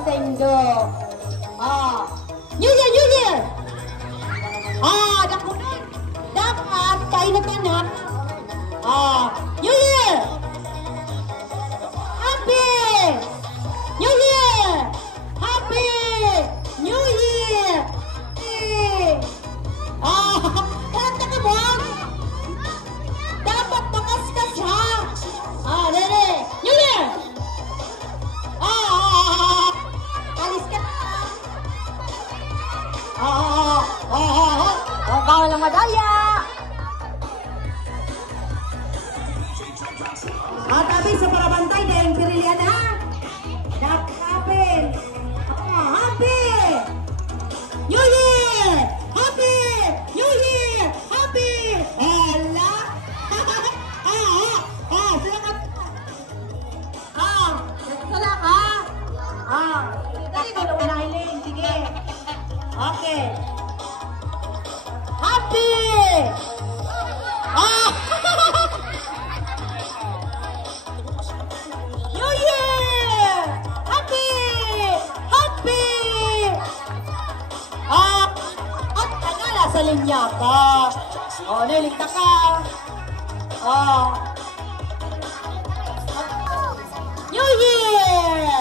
sa Indo. New Year, New Year! Nakunan. Dapat, kainatan ha. New Year! Happy New Year! Happy New Year! Kanta ka mo? Dapat makaskas ha. Nene. New Year! Alis ka na. Bawal ang madaya. Tabi sa parabantay na yung pirilyan ha. Nakapin. Happy New Year! Happy New Year! Happy! Hala! Silakat! Nagsalak ha? Dali ko na unahiling. Sige. Okay. Happy! New Year! Happy! Happy! At kanala sa linya ka. Niligta ka. New Year!